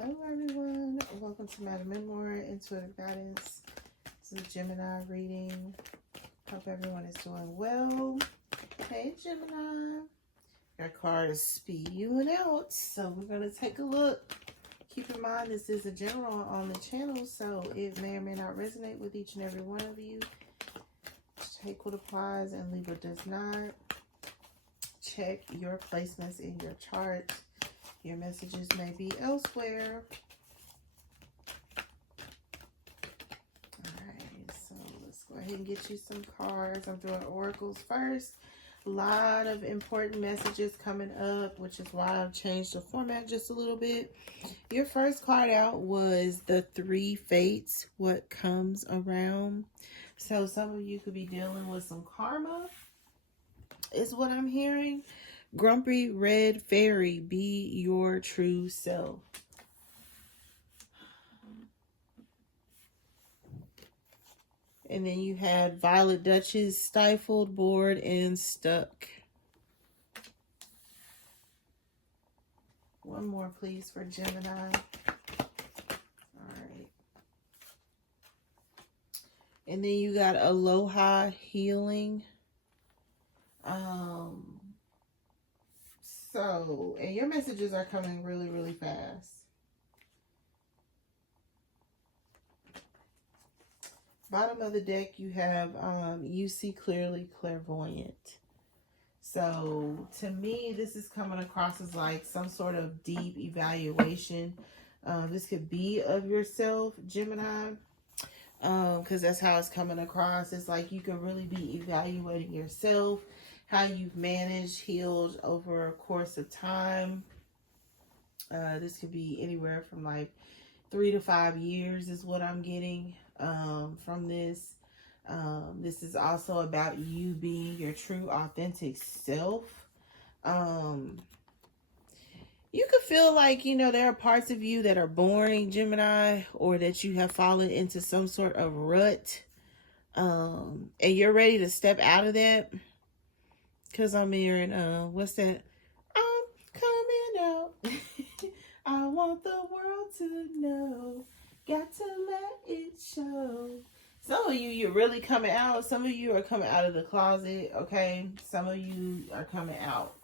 Hello everyone, welcome to MadamMemoir, Intuitive Guidance. This is a Gemini reading. Hope everyone is doing well. Hey Gemini. Our card is spewing out, so we're going to take a look. Keep in mind this is a general on the channel, so it may or may not resonate with each and every one of you. Take what applies and leave what does not. Check your placements in your chart. Your messages may be elsewhere. Alright, so let's go ahead and get you some cards. I'm doing oracles first. A lot of important messages coming up, which is why I've changed the format just a little bit. Your first card out was the Three Fates, what comes around. So some of you could be dealing with some karma, is what I'm hearing. Grumpy Red Fairy, be your true self. And then you had Violet Duchess, stifled, bored, and stuck. One more, please, for Gemini. All right. And then you got Aloha Healing. And your messages are coming really, really fast. Bottom of the deck, you have you see clearly, clairvoyant. So to me, this is coming across as like some sort of deep evaluation. This could be of yourself, Gemini, because that's how it's coming across. It's like you can really be evaluating yourself, how you've managed, healed over a course of time. This could be anywhere from like 3 to 5 years is what I'm getting from this. This is also about you being your true, authentic self. You could feel like, you know, there are parts of you that are boring, Gemini, or that you have fallen into some sort of rut. And you're ready to step out of that. Because I'm hearing, what's that? I'm coming out. I want the world to know. Got to let it show. Some of you, you're really coming out. Some of you are coming out of the closet, okay? Some of you are coming out,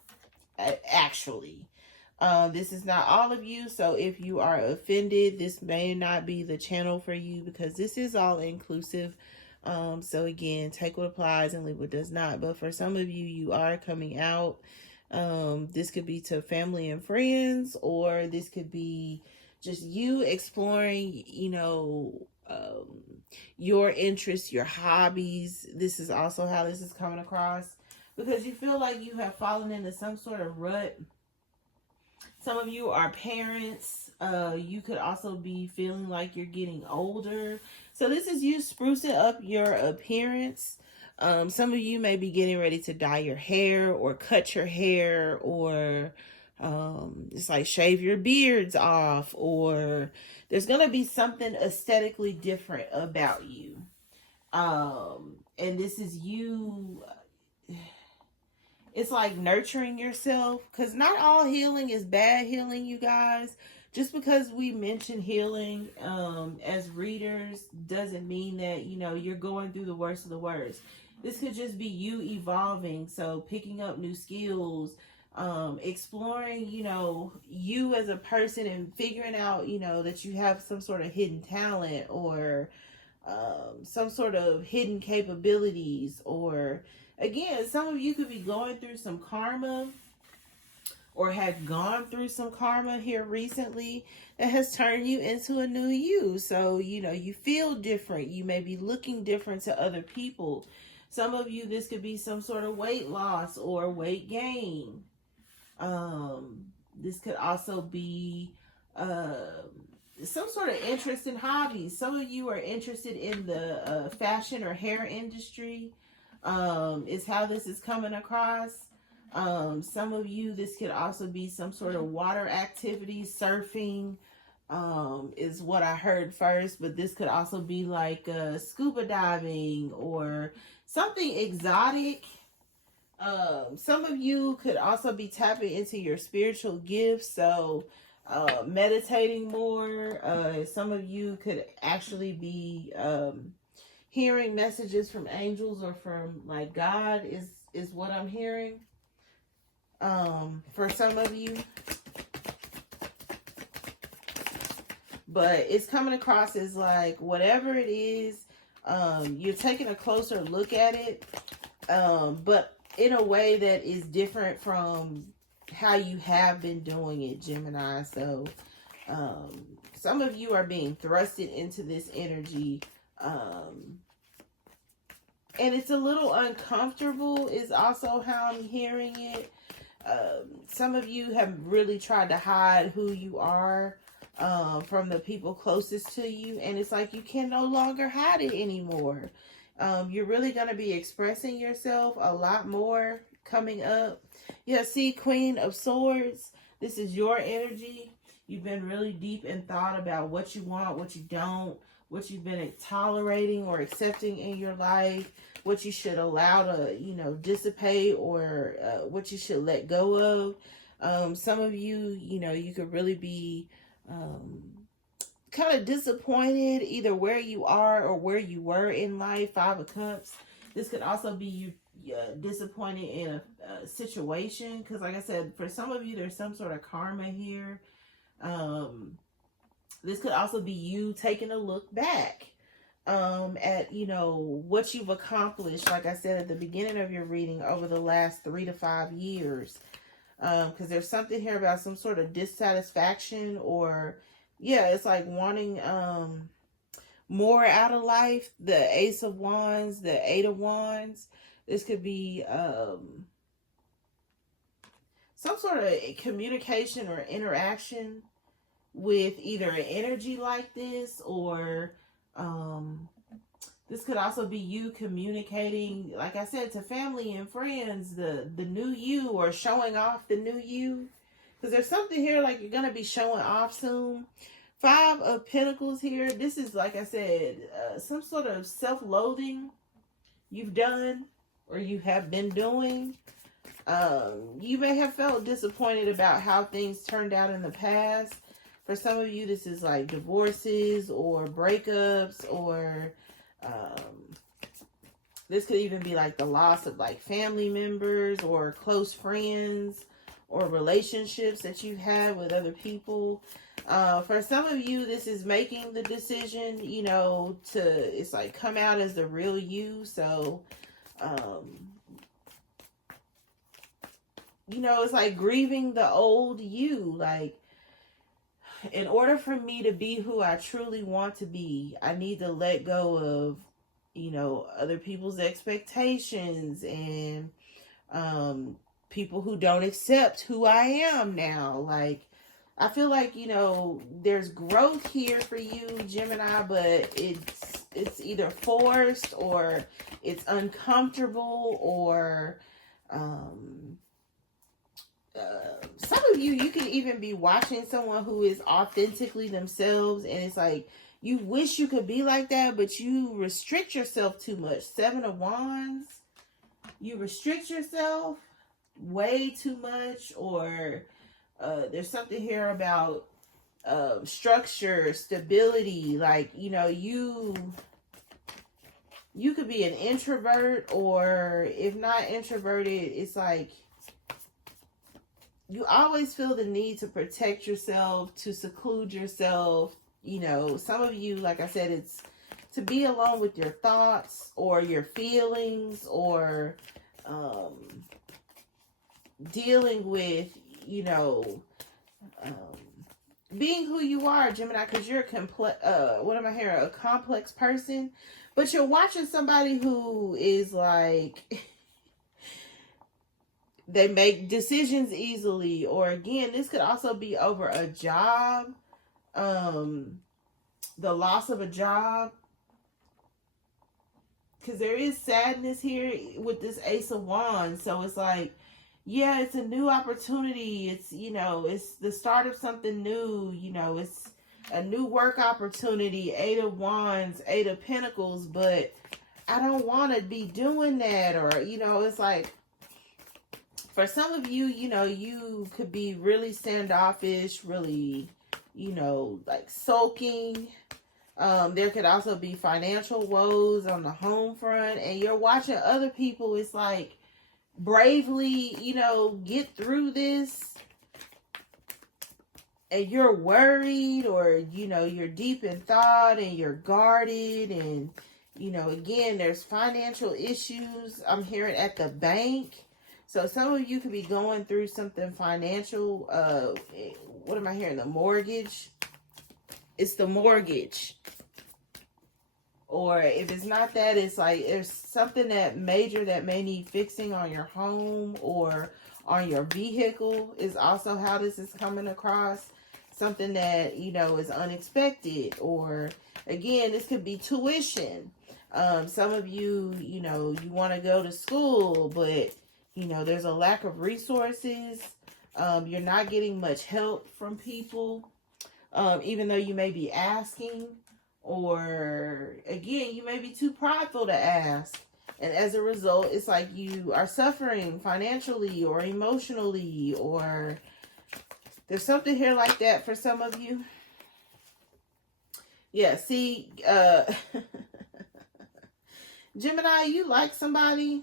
actually. This is not all of you, so if you are offended, this may not be the channel for you because this is all inclusive. So again, take what applies and leave what does not. But for some of you, you are coming out. This could be to family and friends, or this could be just you exploring, you know, your interests, your hobbies. This is also how this is coming across, because you feel like you have fallen into some sort of rut. Some of you are parents. You could also be feeling like you're getting older. So this is you sprucing up your appearance. Some of you may be getting ready to dye your hair or cut your hair, or it's like shave your beards off, or there's going to be something aesthetically different about you. And this is you. It's like nurturing yourself, because not all healing is bad healing, you guys. Just because we mention healing as readers doesn't mean that, you know, you're going through the worst of the worst. This could just be you evolving. So picking up new skills, exploring, you know, you as a person, and figuring out, you know, that you have some sort of hidden talent, or some sort of hidden capabilities. Or again, some of you could be going through some karma, or have gone through some karma here recently that has turned you into a new you. So, you know, you feel different. You may be looking different to other people. Some of you, this could be some sort of weight loss or weight gain. This could also be some sort of interest in hobbies. Some of you are interested in the fashion or hair industry, is how this is coming across. Some of you, this could also be some sort of water activity, surfing, is what I heard first, but this could also be like scuba diving or something exotic. Some of you could also be tapping into your spiritual gifts. So meditating more. Some of you could actually be hearing messages from angels or from like God is what I'm hearing. For some of you. But it's coming across as like whatever it is, you're taking a closer look at it, but in a way that is different from how you have been doing it, Gemini. So some of you are being thrusted into this energy, and it's a little uncomfortable is also how I'm hearing it. Some of you have really tried to hide who you are from the people closest to you, and it's like you can no longer hide it anymore. You're really going to be expressing yourself a lot more coming up. Yeah, see, Queen of Swords, this is your energy. You've been really deep in thought about what you want, what you don't, what you've been tolerating or accepting in your life, what you should allow to, you know, dissipate, or what you should let go of. Some of you, you know, you could really be kind of disappointed either where you are or where you were in life. 5 of Cups. This could also be you disappointed in a situation, because like I said, for some of you there's some sort of karma here. This could also be you taking a look back at, you know, what you've accomplished, like I said at the beginning of your reading, over the last 3 to 5 years. Because there's something here about some sort of dissatisfaction, or yeah, it's like wanting more out of life. The Ace of Wands, the 8 of Wands. This could be some sort of communication or interaction with either an energy like this, or this could also be you communicating, like I said, to family and friends, the new you, or showing off the new you. Because there's something here like you're going to be showing off soon. 5 of Pentacles here. This is, like I said, some sort of self-loathing you've done or you have been doing. You may have felt disappointed about how things turned out in the past. For some of you, this is like divorces or breakups, or this could even be like the loss of like family members or close friends or relationships that you've had with other people. For some of you, this is making the decision, you know, it's like come out as the real you. So, you know, it's like grieving the old you. Like, in order for me to be who I truly want to be, I need to let go of, you know, other people's expectations and people who don't accept who I am now. Like, I feel like, you know, there's growth here for you, Gemini, but it's either forced or it's uncomfortable, or some of you could even be watching someone who is authentically themselves, and it's like you wish you could be like that, but you restrict yourself too much. 7 of Wands, you restrict yourself way too much, or there's something here about structure, stability. Like, you know, you could be an introvert, or if not introverted, it's like you always feel the need to protect yourself, to seclude yourself. You know, some of you, like I said, it's to be alone with your thoughts or your feelings, or dealing with, you know, being who you are, Gemini, because you're a complex person, but you're watching somebody who is like they make decisions easily, or again, this could also be over a job, the loss of a job, because there is sadness here with this Ace of Wands. So it's like, yeah, it's a new opportunity. It's, you know, it's the start of something new. You know, it's a new work opportunity. 8 of Wands, 8 of Pentacles, but I don't want to be doing that. Or, you know, it's like For some of you, you know, you could be really standoffish, really, you know, like sulking. There could also be financial woes on the home front, and you're watching other people. It's like bravely, you know, get through this, and you're worried, or, you know, you're deep in thought and you're guarded. And, you know, again, there's financial issues I'm hearing at the bank. So some of you could be going through something financial. What am I hearing? The mortgage. It's the mortgage. Or if it's not that, it's like there's something that major that may need fixing on your home or on your vehicle is also how this is coming across. Something that, you know, is unexpected. Or again, this could be tuition. Some of you, you know, you want to go to school, but, you know, there's a lack of resources. You're not getting much help from people, even though you may be asking. Or again, you may be too prideful to ask. And as a result, it's like you are suffering financially or emotionally, or there's something here like that for some of you. Yeah, see, Gemini, you like somebody,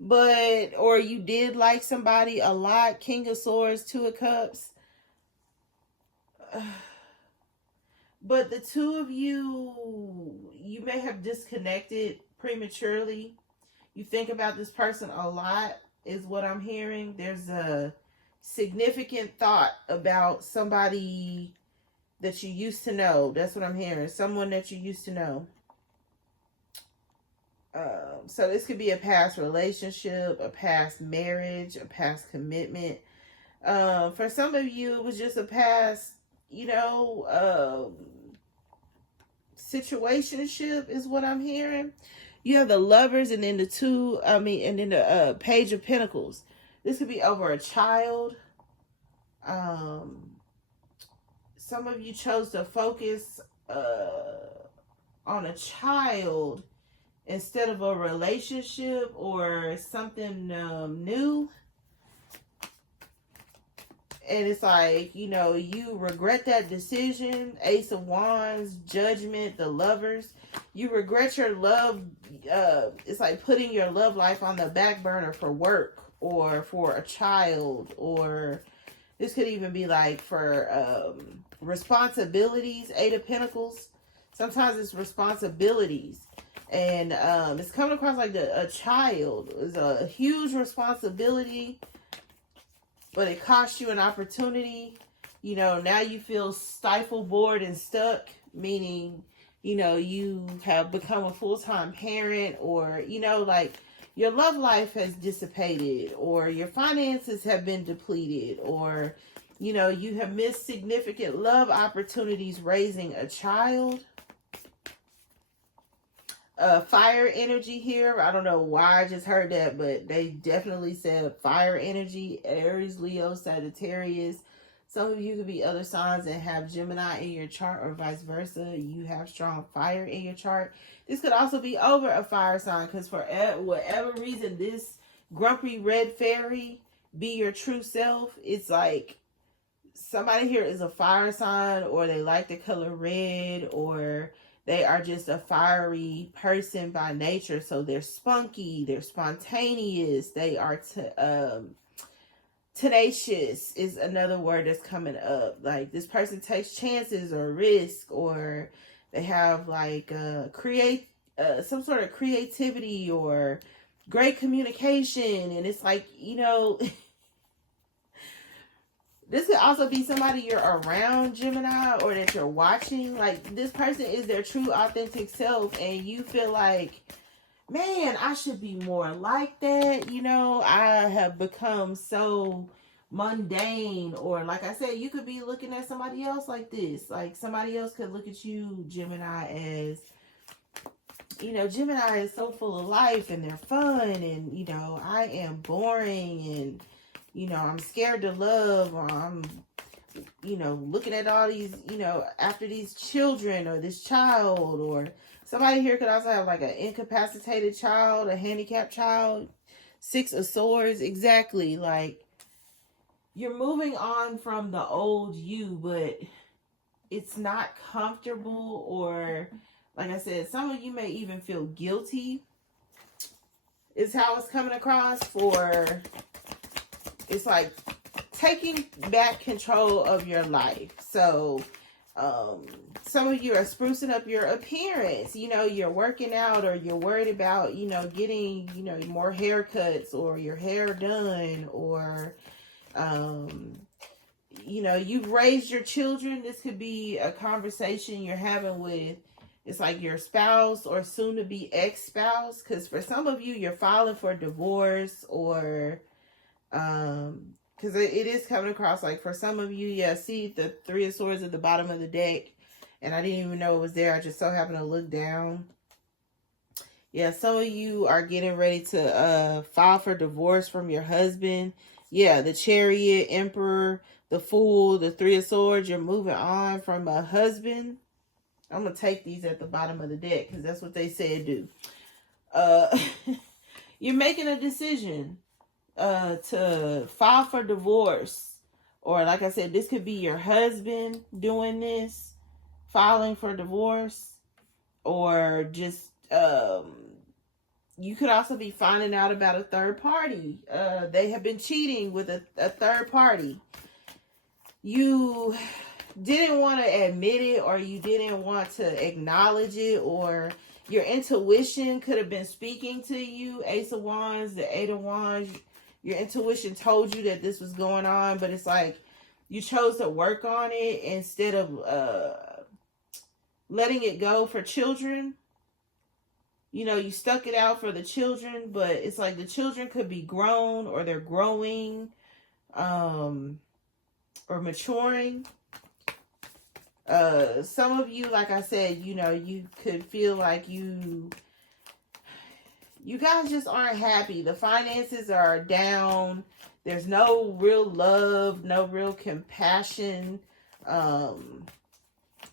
or you did like somebody a lot. King of Swords, Two of Cups. But the two of you, you may have disconnected prematurely. You think about this person a lot, is what I'm hearing. There's a significant thought about somebody that you used to know. That's what I'm hearing. Someone that you used to know. So this could be a past relationship, a past marriage, a past commitment. For some of you, it was just a past, you know, situationship is what I'm hearing. You have the Lovers, and then and then the Page of Pentacles. This could be over a child. Some of you chose to focus on a child instead of a relationship or something new. And it's like, you know, you regret that decision. Ace of Wands, Judgment, the Lovers. You regret your love. It's like putting your love life on the back burner for work or for a child. Or this could even be like for responsibilities. Eight of Pentacles. Sometimes it's responsibilities. And it's coming across like a child. It's a huge responsibility, but it cost you an opportunity. You know, now you feel stifled, bored, and stuck, meaning, you know, you have become a full-time parent, or, you know, like your love life has dissipated, or your finances have been depleted, or, you know, you have missed significant love opportunities raising a child. Fire energy here. I don't know why I just heard that, but they definitely said fire energy. Aries, Leo, Sagittarius. Some of you could be other signs and have Gemini in your chart, or vice versa. You have strong fire in your chart. This could also be over a fire sign, because for whatever reason, this grumpy red fairy be your true self. It's like somebody here is a fire sign, or they like the color red, or they are just a fiery person by nature. So they're spunky, they're spontaneous, they are tenacious is another word that's coming up. Like this person takes chances or risk, or they have like some sort of creativity or great communication. And it's like, you know, this could also be somebody you're around, Gemini, or that you're watching. Like, this person is their true, authentic self, and you feel like, man, I should be more like that. You know, I have become so mundane. Or, like I said, you could be looking at somebody else like this. Like, somebody else could look at you, Gemini, as, you know, Gemini is so full of life, and they're fun, and, you know, I am boring, and, you know, I'm scared to love, or I'm, you know, looking at all these, you know, after these children, or this child. Or somebody here could also have like an incapacitated child, a handicapped child. Six of Swords, exactly. Like, you're moving on from the old you, but it's not comfortable, or like I said, some of you may even feel guilty, is how it's coming across. For it's like taking back control of your life. So some of you are sprucing up your appearance. You know, you're working out, or you're worried about, you know, getting, you know, more haircuts or your hair done, or you know, you've raised your children. This could be a conversation you're having with, it's like your spouse or soon to be ex-spouse. Because for some of you, you're filing for divorce, or because it is coming across like, for some of you, yeah, see the Three of Swords at the bottom of the deck, and I didn't even know it was there. I just so happened to look down. Yeah, some of you are getting ready to file for divorce from your husband. Yeah, the Chariot, Emperor, the Fool, the Three of Swords. You're moving on from a husband. I'm going to take these at the bottom of the deck because that's what they said do. You're making a decision to file for divorce. Or like I said, this could be your husband doing this, filing for divorce. Or just, you could also be finding out about a third party. They have been cheating with a third party. You didn't want to admit it, or you didn't want to acknowledge it, or your intuition could have been speaking to you. Ace of Wands, the Eight of Wands. Your intuition told you that this was going on, but it's like you chose to work on it instead of letting it go for children. You know, you stuck it out for the children, but it's like the children could be grown, or they're growing, or maturing. Some of you, like I said, you know, you could feel like you guys just aren't happy. The finances are down. There's no real love, no real compassion,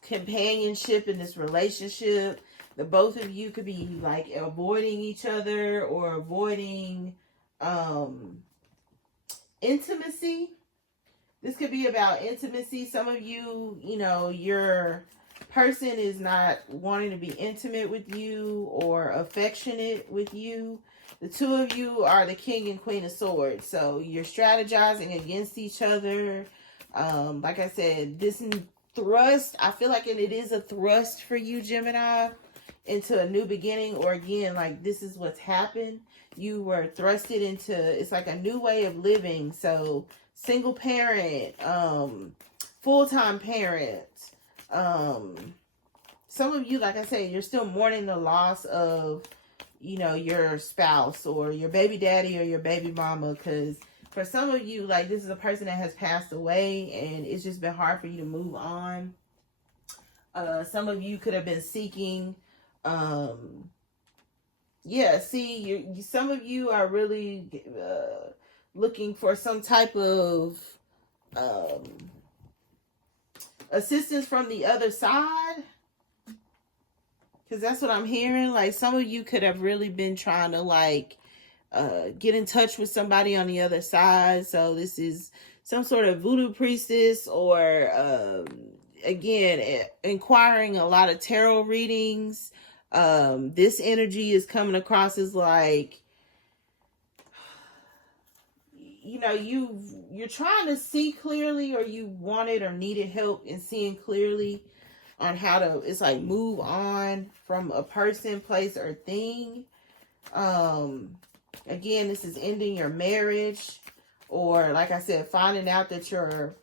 companionship in this relationship. The both of you could be like avoiding each other, or avoiding intimacy. This could be about intimacy. Some of you, you know, your person is not wanting to be intimate with you or affectionate with you. The two of you are the King and Queen of Swords. So you're strategizing against each other. Like I said, this thrust, I feel like it is a thrust for you, Gemini, into a new beginning. Or again, like, this is what's happened. You were thrusted into, it's like a new way of living. So single parent, full-time parent. Some of you, like I said, you're still mourning the loss of, you know, your spouse or your baby daddy or your baby mama. Because for some of you, like, this is a person that has passed away, and it's just been hard for you to move on. Some of you could have been seeking, yeah, see, some of you are really looking for some type of assistance from the other side, because that's what I'm hearing. Like, some of you could have really been trying to, like, get in touch with somebody on the other side. So this is some sort of voodoo priestess, or again, inquiring a lot of tarot readings. This energy is coming across as like, you know, you're trying to see clearly, or you wanted or needed help in seeing clearly on how to, it's like, move on from a person, place, or thing. Again, this is ending your marriage, or like I said, finding out that your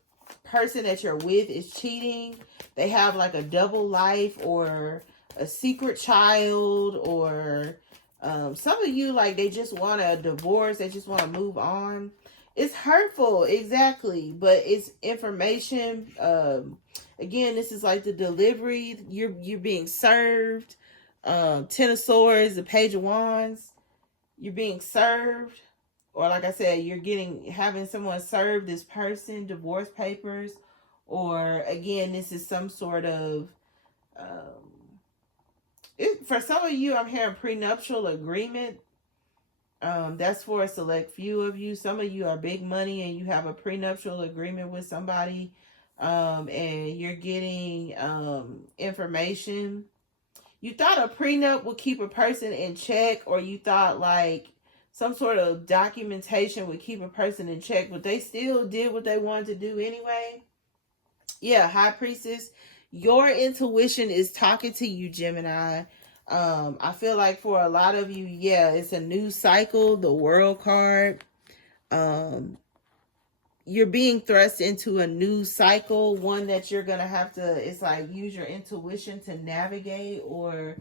person that you're with is cheating. They have like a double life, or a secret child, or some of you, like, they just want a divorce. They just want to move on. It's hurtful, exactly, but it's information. Again, this is like the delivery. You're being served. Ten of Swords, the Page of Wands. You're being served, or like I said, you're having someone serve this person divorce papers, or again, this is some sort of for some of you, I'm hearing prenuptial agreement. That's for a select few of you. Some of you are big money and you have a prenuptial agreement with somebody, and you're getting information. You thought a prenup would keep a person in check, or you thought like some sort of documentation would keep a person in check, but they still did what they wanted to do anyway. Yeah, High Priestess, your intuition is talking to you, Gemini. I feel like for a lot of you, yeah, it's a new cycle, the World card. Um, you're being thrust into a new cycle, one that you're gonna have to, it's like, use your intuition to navigate, or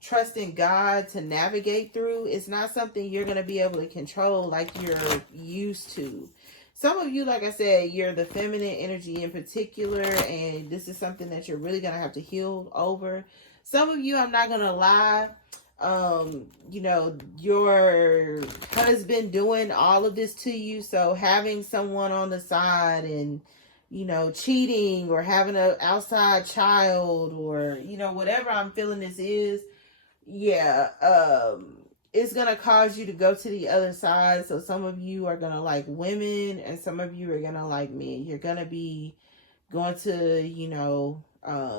trust in God to navigate through. It's not something you're gonna be able to control like you're used to. Some of you, like I said, you're the feminine energy in particular, and this is something that you're really gonna have to heal over. Some of you, I'm not gonna lie, you know, your husband doing all of this to you, so having someone on the side and, you know, cheating or having an outside child, or, you know, whatever I'm feeling this is, yeah, it's gonna cause you to go to the other side. So some of you are gonna like women and some of you are gonna like men. You're gonna be going to, you know,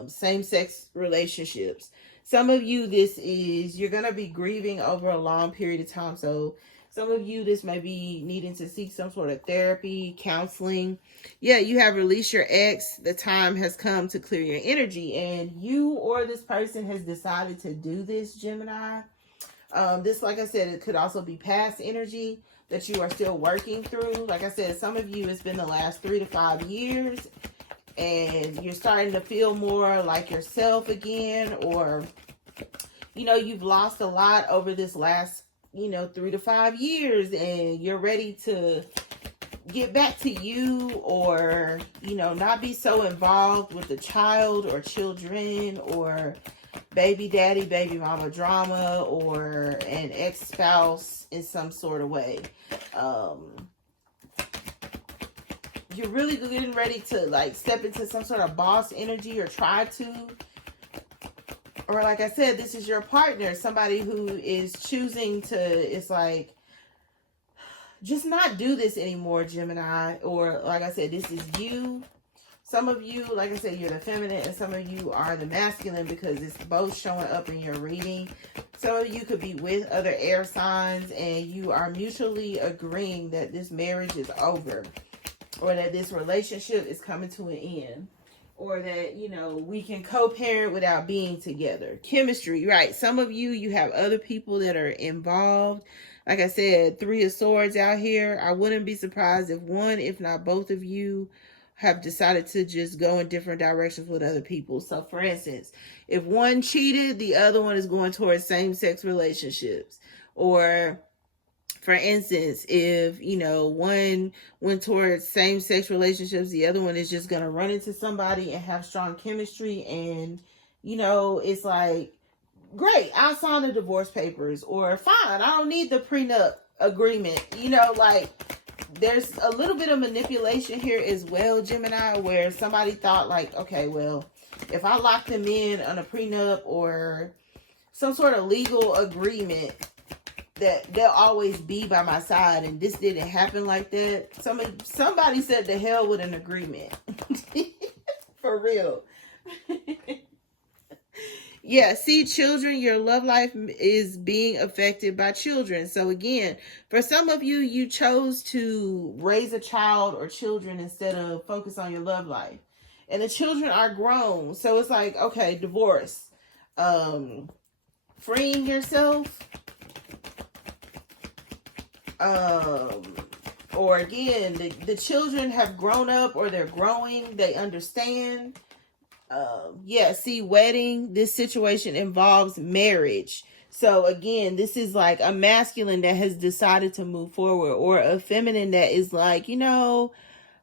same-sex relationships. Some of you, this is, you're going to be grieving over a long period of time. So some of you, this may be needing to seek some sort of therapy, counseling. Yeah, you have released your ex. The time has come to clear your energy, and you or this person has decided to do this, Gemini. This, like I said, it could also be past energy that you are still working through. Like I said, some of you, it's been the last 3 to 5 years, and you're starting to feel more like yourself again, or, you know, you've lost a lot over this last, you know, 3 to 5 years, and you're ready to get back to you, or, you know, not be so involved with the child or children, or baby daddy, baby mama drama, or an ex-spouse in some sort of way. You're really getting ready to like step into some sort of boss energy, or try to. Or like I said, this is your partner, somebody who is choosing to, it's like, just not do this anymore, Gemini. Or like I said, this is you. Some of you, like I said, you're the feminine, and some of you are the masculine, because it's both showing up in your reading. Some of you could be with other air signs, and you are mutually agreeing that this marriage is over, or that this relationship is coming to an end, or that, you know, we can co-parent without being together. Chemistry, right? Some of you, you have other people that are involved. Like I said, 3 of Swords out here. I wouldn't be surprised if one, if not both of you, have decided to just go in different directions with other people. So for instance, if one cheated, the other one is going towards same-sex relationships. Or for instance, if, you know, one went towards same-sex relationships, the other one is just going to run into somebody and have strong chemistry. And, you know, it's like, great, I'll sign the divorce papers. Or fine, I don't need the prenup agreement. You know, like, there's a little bit of manipulation here as well, Gemini, where somebody thought like, okay, well, if I lock them in on a prenup or some sort of legal agreement, that they'll always be by my side, and this didn't happen like that. Somebody said to hell with an agreement. For real. Yeah, see, children, your love life is being affected by children. So again, for some of you, you chose to raise a child or children instead of focus on your love life. And the children are grown. So it's like, okay, divorce. Freeing yourself. Or again, the children have grown up, or they're growing. They understand. Yeah, see, wedding, this situation involves marriage. So again, this is like a masculine that has decided to move forward, or a feminine that is like, you know,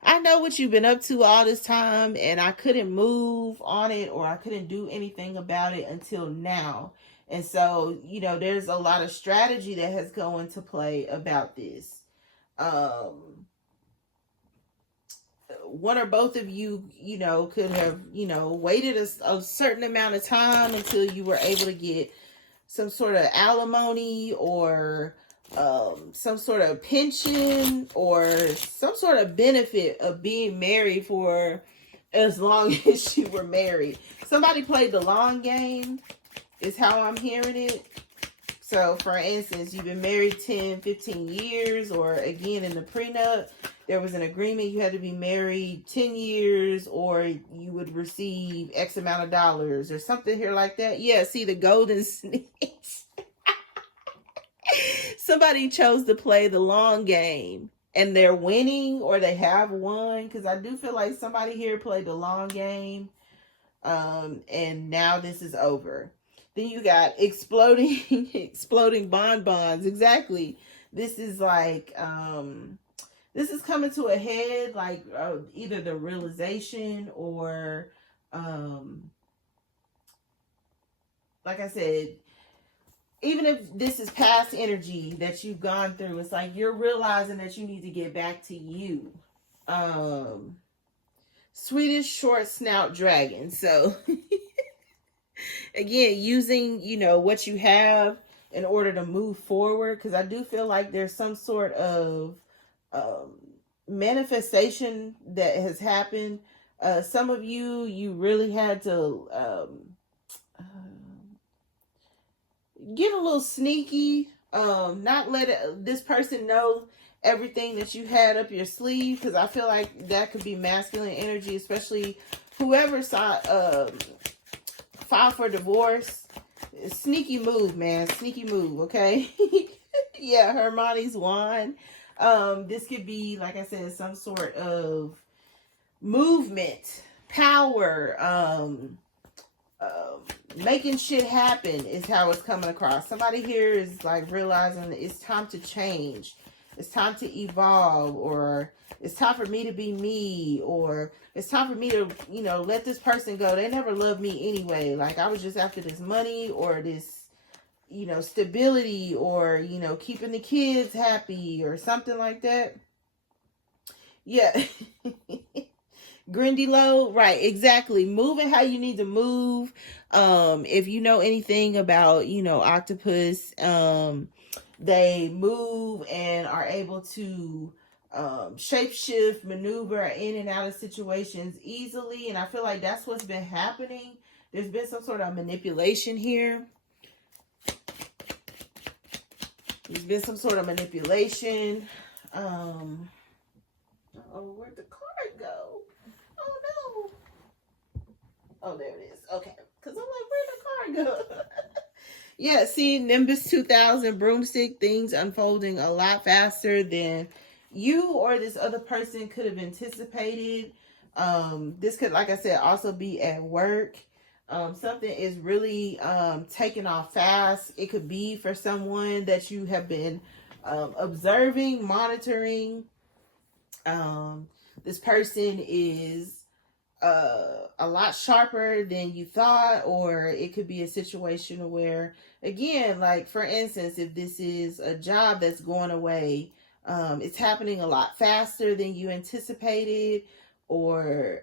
I know what you've been up to all this time, and I couldn't move on it, or I couldn't do anything about it until now. And so, you know, there's a lot of strategy that has gone into play about this. One or both of you, you know, could have, you know, waited a certain amount of time until you were able to get some sort of alimony, or some sort of pension or some sort of benefit of being married for as long as you were married. Somebody played the long game, is how I'm hearing it. So, for instance, you've been married 10, 15 years, or again, in the prenup, there was an agreement you had to be married 10 years, or you would receive X amount of dollars, or something here like that. Yeah, see the golden snitch. Somebody chose to play the long game, and they're winning, or they have won, because I do feel like somebody here played the long game, and now this is over. Then you got exploding bonbons. Exactly. This is like, this is coming to a head, like either the realization or, like I said, even if this is past energy that you've gone through, it's like you're realizing that you need to get back to you. Swedish short snout dragon. So again, using, what you have in order to move forward, because I do feel like there's some sort of manifestation that has happened. Some of you really had to get a little sneaky, not let this person know everything that you had up your sleeve, because I feel like that could be masculine energy, especially whoever filed for divorce. Sneaky move, man. Sneaky move, okay? Yeah, Hermione's wand. This could be, like I said, some sort of movement, power, making shit happen is how it's coming across. Somebody here is like realizing it's time to change. It's time to evolve, or it's time for me to be me, or it's time for me to, let this person go. They never loved me anyway. Like, I was just after this money or this, stability, or, keeping the kids happy or something like that. Yeah. Grindy low, right, exactly. Moving how you need to move. If you know anything about, octopus, they move and are able to shapeshift, maneuver in and out of situations easily. And I feel like that's what's been happening. There's been some sort of manipulation here. There's been some sort of manipulation. Oh, where'd the card go? Oh, no. Oh, there it is. Okay. Because I'm like, where'd the card go? Yeah, see, Nimbus 2000 broomstick, things unfolding a lot faster than you or this other person could have anticipated. This could, like I said, also be at work. Something is really taking off fast. It could be for someone that you have been observing, monitoring. This person is a lot sharper than you thought, or it could be a situation where, again, like for instance, if this is a job that's going away, it's happening a lot faster than you anticipated, or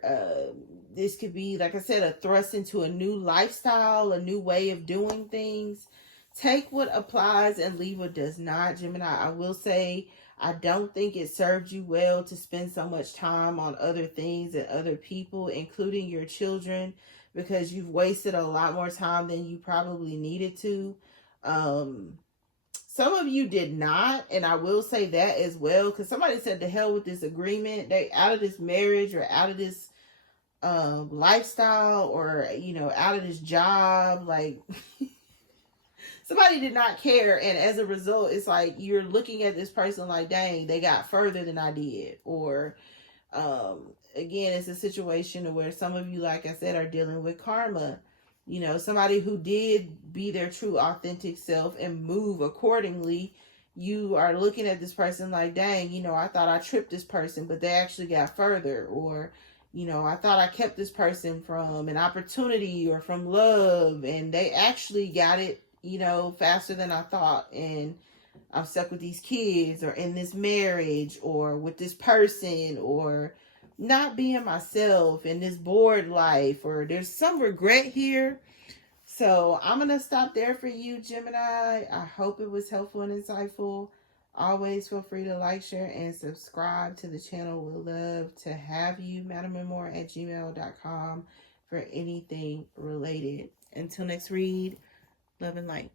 this could be, like I said, a thrust into a new lifestyle, a new way of doing things. Take what applies and leave what does not, Gemini. I will say, I don't think it served you well to spend so much time on other things and other people, including your children, because you've wasted a lot more time than you probably needed to. Some of you did not, and I will say that as well, because somebody said to hell with this agreement. They out of this marriage, or out of this lifestyle, or out of this job. Like somebody did not care, and as a result, it's like you're looking at this person like, dang, they got further than I did. Or again, it's a situation where some of you, like I said, are dealing with karma. Somebody who did be their true authentic self and move accordingly. You are looking at this person like, dang, I thought I tripped this person, but they actually got further. Or I thought I kept this person from an opportunity or from love, and they actually got it faster than I thought, and I'm stuck with these kids, or in this marriage, or with this person, or not being myself in this bored life, or there's some regret here. So I'm going to stop there for you, Gemini. I hope it was helpful and insightful. Always feel free to like, share, and subscribe to the channel. We'd love to have you, MadamMemoir@gmail.com, for anything related. Until next read, love and light.